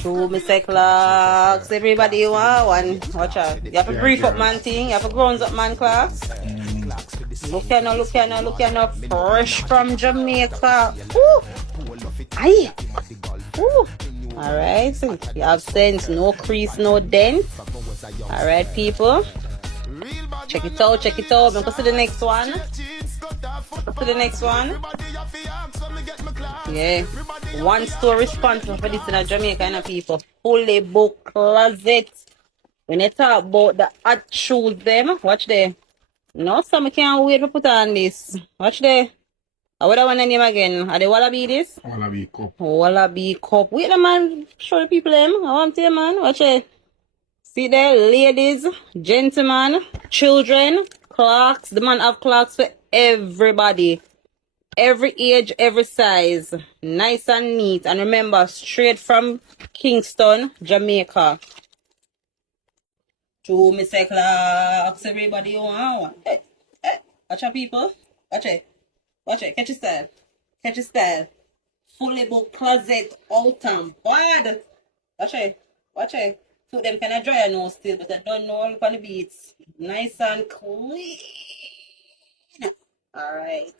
True, me say clocks. Everybody you want one. Watch out. You have to brief up man thing. You have to grounds up man clocks. Look here now, look here now, look here now. Fresh from Jamaica. Woo! Aye. Woo! Alright. You have sense. No crease, no dent. Alright, people. Check it out, check it out. Go to the next one. Go to the next one. Yeah. One store responsible for this in a Jamaican people. Fully booked closet. When you talk about the hot shoes them, watch there. No, some can't wait to put on this. Watch there. What I want the name again? Are they Wallaby this? Wallaby cup. Wallaby cup. Wait a man, show the people them. I want to man. Watch it. See there, ladies, gentlemen, children, clocks. The man have clocks for everybody. Every age, every size. Nice and neat. And remember, straight from Kingston, Jamaica. To me say clocks, everybody you want one. Hey, hey. Watch out, people. Watch it. Watch it. Catch your style. Catch your style. Fully booked closet, autumn. Bad. Watch it. Watch it. So them kind of dry now still, but I don't know all on the beats. Nice and clean. Alright.